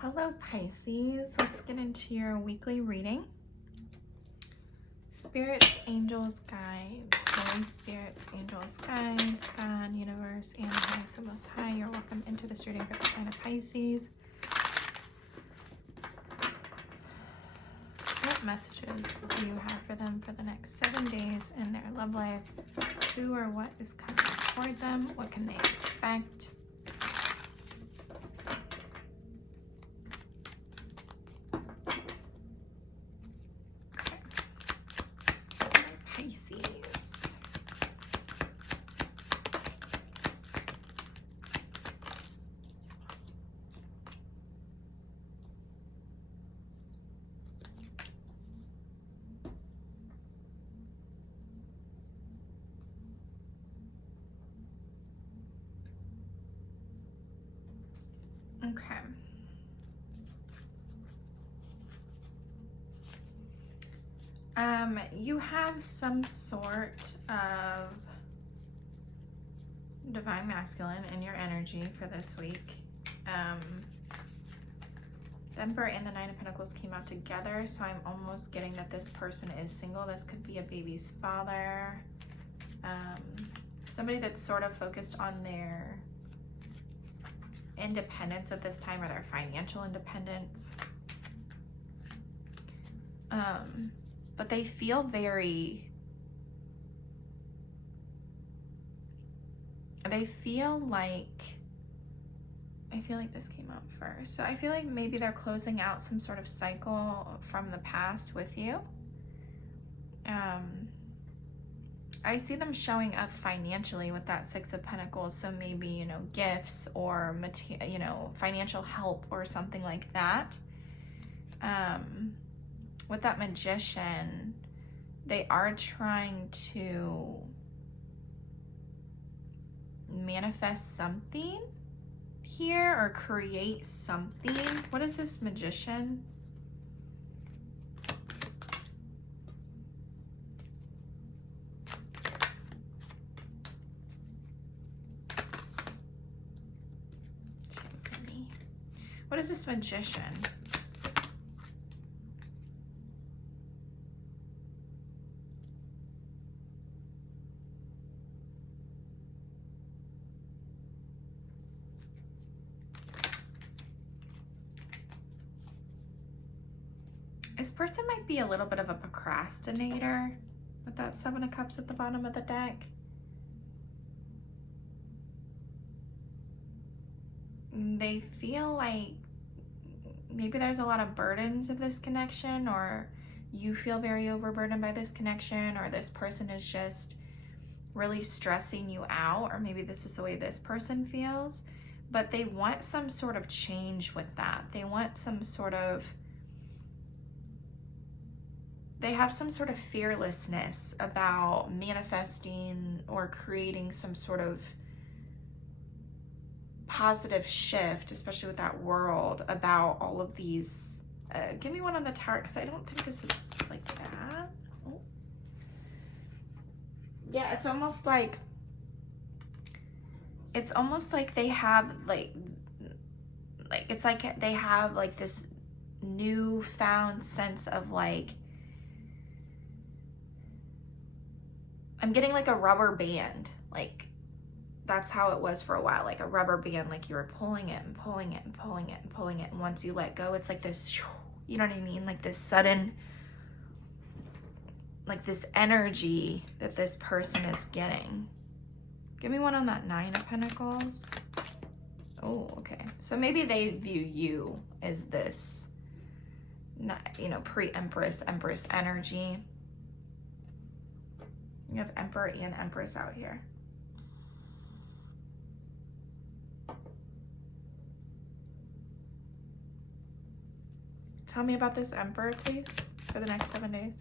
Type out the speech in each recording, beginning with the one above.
Hello Pisces, let's get into your weekly reading. Spirits, angels, guides, Holy Spirits, angels, guides, God, universe, and the highest and most high, you're welcome into this reading for the sign of Pisces. What messages do you have for them for the next 7 days in their love life? Who or what is coming toward them? What can they expect? Okay. You have some sort of divine masculine in your energy for this week. The Emperor and the Nine of Pentacles came out together, so I'm almost getting that this person is single. This could be a baby's father. Somebody that's sort of focused on their independence at this time, or their financial independence. But they feel very, I feel like this came up first. So I feel like maybe they're closing out some sort of cycle from the past with you. I see them showing up financially with that Six of Pentacles. So maybe, gifts or, financial help or something like that. With that Magician, they are trying to manifest something here or create something. What is this Magician? What is this Magician? This person might be a little bit of a procrastinator with that Seven of Cups at the bottom of the deck. They feel like maybe there's a lot of burdens of this connection, or you feel very overburdened by this connection, or this person is just really stressing you out, or maybe this is the way this person feels. But they want some sort of change with that. They want some sort of, they have some sort of fearlessness about manifesting or creating some sort of positive shift, especially with that World, about all of these. Give me one on the Tower, because I don't think this is like that. Oh. Yeah, it's almost like they have it's like they have like this newfound sense of like, I'm getting like a rubber band, like that's how it was for a while, like a rubber band, like you were pulling it and pulling it and pulling it and pulling it, and once you let go, it's like this, you know what I mean, like this sudden, like this energy that this person is getting. Give me one on that Nine of Pentacles. Oh, okay, so maybe they view you as this, pre-Empress, Empress energy. You have Emperor and Empress out here. Tell me about this Emperor, please, for the next 7 days.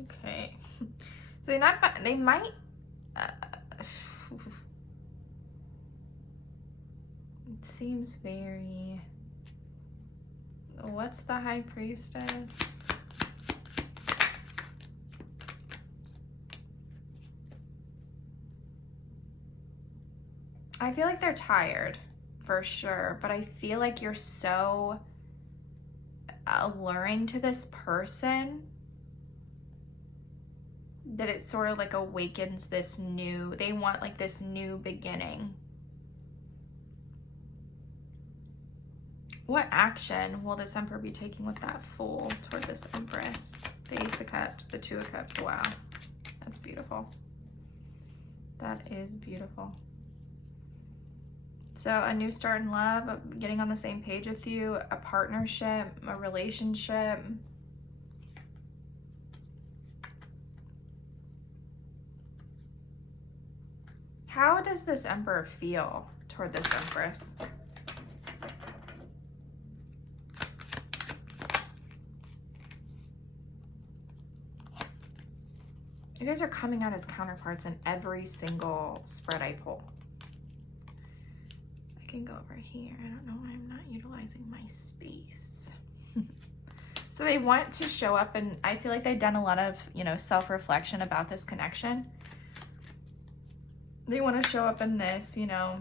Okay. So they might, it seems very, what's the High Priestess? I feel like they're tired for sure, but I feel like you're so alluring to this person that it sort of like awakens this new, they want like this new beginning. What action will this Emperor be taking with that Fool toward this Empress? The Ace of Cups, the Two of Cups. Wow, that's beautiful. That is beautiful. So a new start in love, getting on the same page with you, a partnership, a relationship. How does this Emperor feel toward this Empress? You guys are coming out as counterparts in every single spread I pull. I can go over here. I don't know why I'm not utilizing my space. So they want to show up, and I feel like they've done a lot of, you know, self-reflection about this connection. They want to show up in this, you know,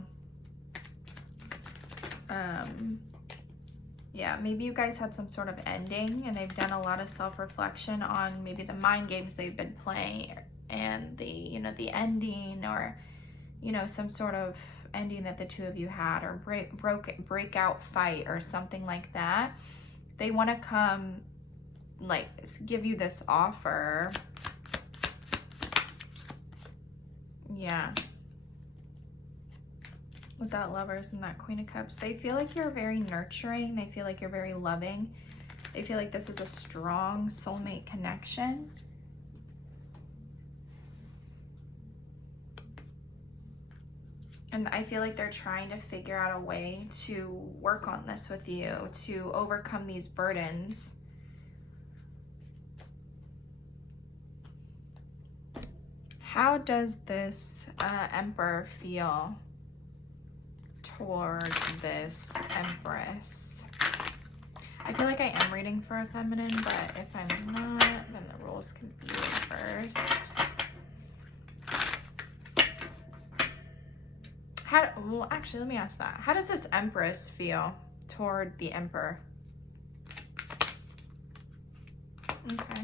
yeah, maybe you guys had some sort of ending and they've done a lot of self-reflection on maybe the mind games they've been playing and the, you know, the ending, or, you know, some sort of ending that the two of you had, or breakout fight or something like that. They want to come, like, give you this offer. Yeah. With that Lovers and that Queen of Cups, they feel like you're very nurturing. They feel like you're very loving. They feel like this is a strong soulmate connection. And I feel like they're trying to figure out a way to work on this with you, to overcome these burdens. How does this Emperor feel toward this Empress? I feel like I am reading for a feminine, but if I'm not, then the rules can be reversed. Well, actually, let me ask that. How does this Empress feel toward the Emperor? Okay.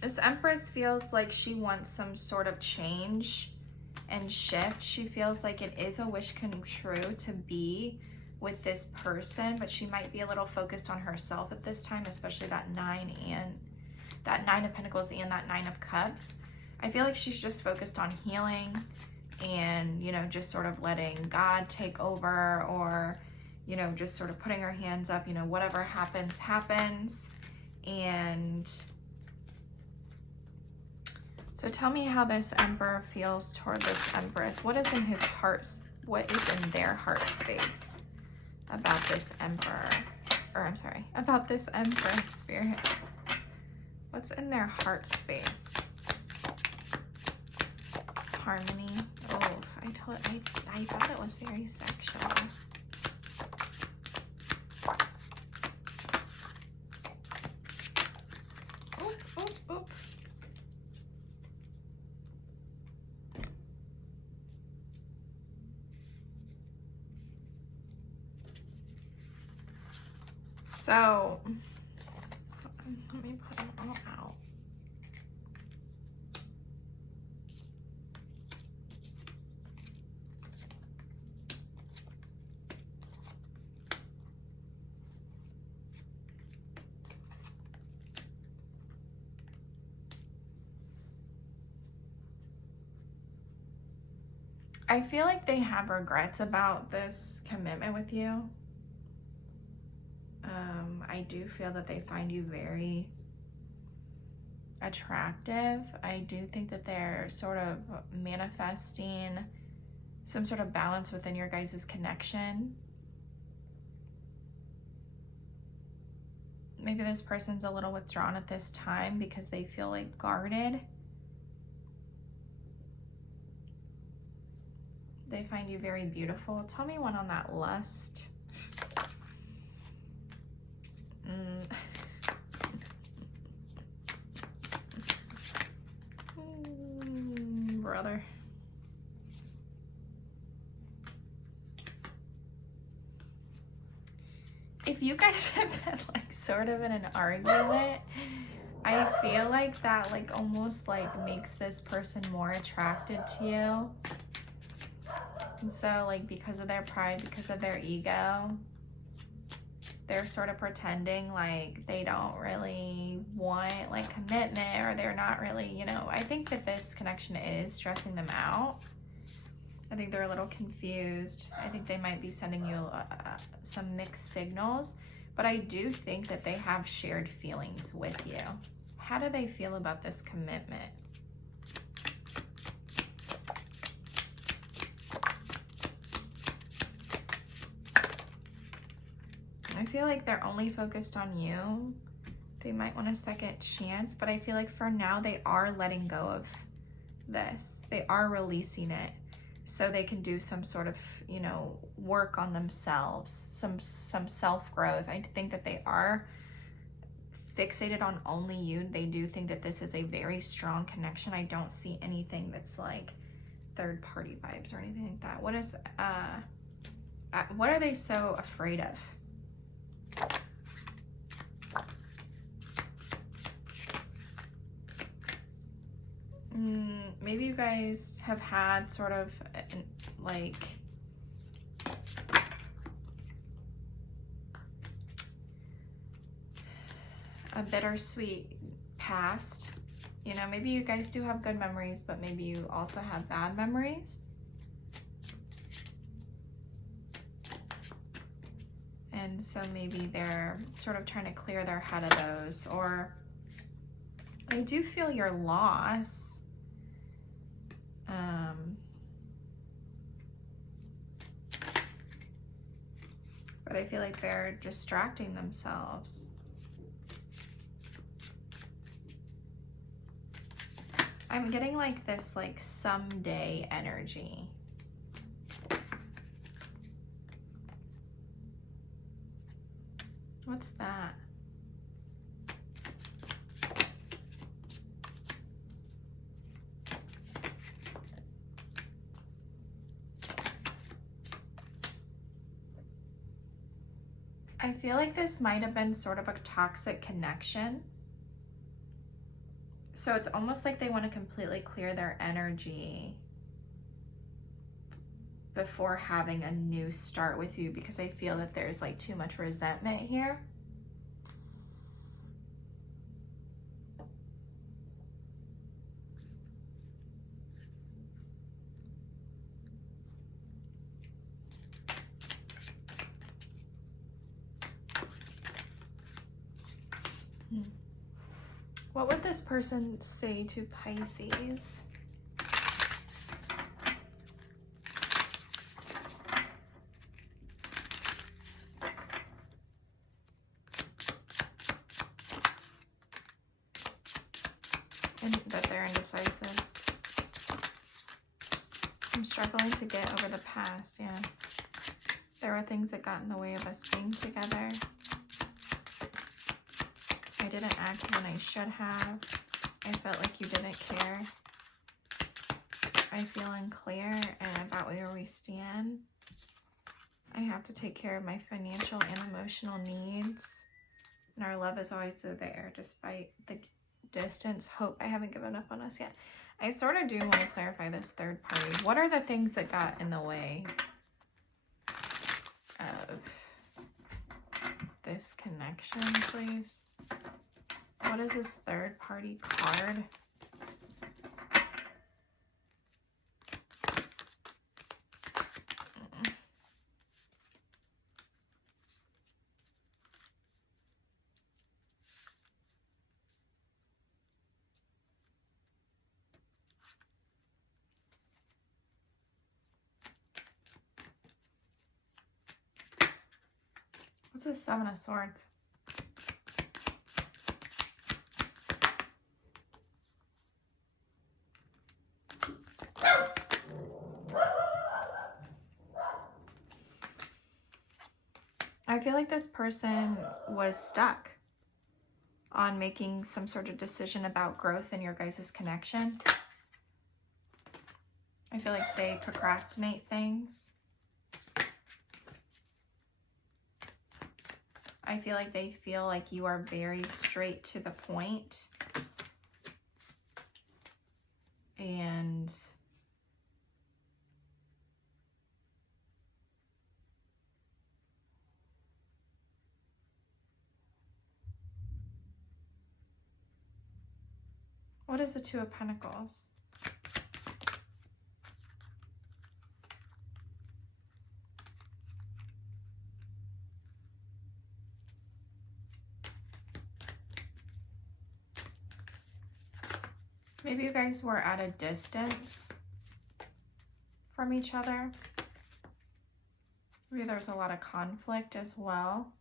This Empress feels like she wants some sort of change and shift. She feels like it is a wish come true to be with this person, but she might be a little focused on herself at this time, especially that Nine of Pentacles and that Nine of Cups. I feel like she's just focused on healing and, you know, just sort of letting God take over, or, you know, just sort of putting her hands up, you know, whatever happens, happens. And so tell me how this Emperor feels toward this Empress. What is in his heart? What is in their heart space about this Emperor? Or I'm sorry, about this Empress, Spirit. What's in their heart space? Harmony. Oh, I thought it was very sexual. Oop, oop, oop. So, let me put them all out. I feel like they have regrets about this commitment with you. I do feel that they find you very attractive. I do think that they're sort of manifesting some sort of balance within your guys' connection. Maybe this person's a little withdrawn at this time because they feel like guarded. They find you very beautiful. Tell me one on that Lust. Brother. if you guys have been like sort of in an argument, I feel like that like almost like makes this person more attracted to you. And so like because of their pride, because of their ego, they're sort of pretending like they don't really want like commitment, or they're not really, you know, I think that this connection is stressing them out. I think they're a little confused. I think they might be sending you some mixed signals, but I do think that they have shared feelings with you. How do they feel about this commitment? I feel like they're only focused on you. They might want a second chance, but I feel like for now they are letting go of this. They are releasing it so they can do some sort of, you know, work on themselves, some self-growth. I think that they are fixated on only you. They do think that this is a very strong connection. I don't see anything that's like third party vibes or anything like that. What are they so afraid of? Maybe you guys have had sort of like a bittersweet past. You know, maybe you guys do have good memories, but maybe you also have bad memories. And so maybe they're sort of trying to clear their head of those. Or I do feel your loss. But I feel like they're distracting themselves. I'm getting like this like someday energy. What's that? I feel like this might have been sort of a toxic connection. So it's almost like they want to completely clear their energy before having a new start with you, because I feel that there's like too much resentment here. What would this person say to Pisces? And that they're indecisive. I'm struggling to get over the past, yeah. There were things that got in the way of us being together. I didn't act when I should have. I felt like you didn't care. I feel unclear about where we stand. I have to take care of my financial and emotional needs. And our love is always there despite the distance. Hope I haven't given up on us yet. I sort of do want to clarify this third party. What are the things that got in the way of this connection, please? What is this third party card? What's the Seven of Swords? I feel like this person was stuck on making some sort of decision about growth in your guys' connection. I feel like they procrastinate things. I feel like they feel like you are very straight to the point. And what is the Two of Pentacles? Maybe you guys were at a distance from each other. Maybe there's a lot of conflict as well.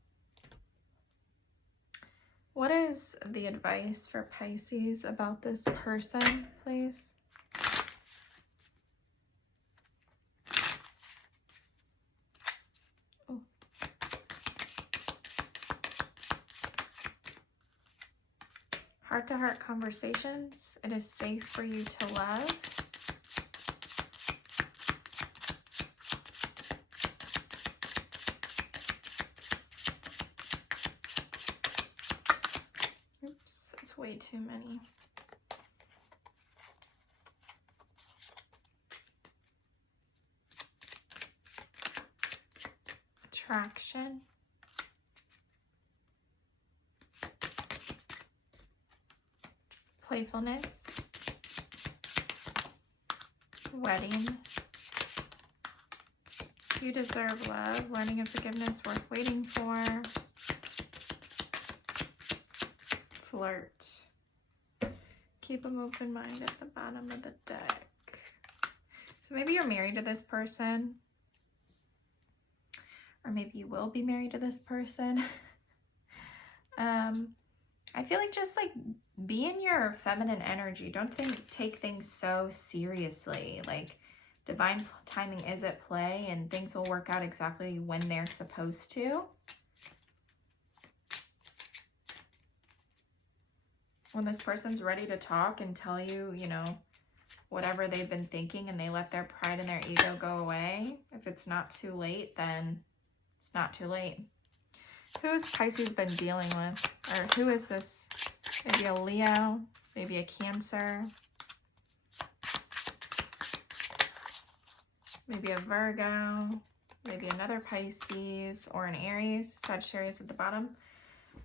What is the advice for Pisces about this person, please? Oh. Heart-to-heart conversations. It is safe for you to love. Oops, that's way too many. Attraction. Playfulness. Wedding. You deserve love. Learning and forgiveness worth waiting for. Flirt. Keep an open mind at the bottom of the deck. So maybe you're married to this person. Or maybe you will be married to this person. I feel like just like be in your feminine energy. Don't take things so seriously. Like divine timing is at play and things will work out exactly when they're supposed to. When this person's ready to talk and tell you, you know, whatever they've been thinking and they let their pride and their ego go away, if it's not too late, then it's not too late. Who's Pisces been dealing with? Or who is this? Maybe a Leo, maybe a Cancer, maybe a Virgo, maybe another Pisces, or an Aries. Sagittarius at the bottom.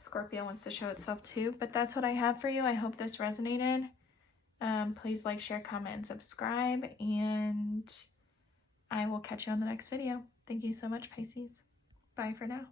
Scorpio wants to show itself too, but that's what I have for you. I hope this resonated. Please like, share, comment, and subscribe, and I will catch you on the next video. Thank you so much, Pisces. Bye for now.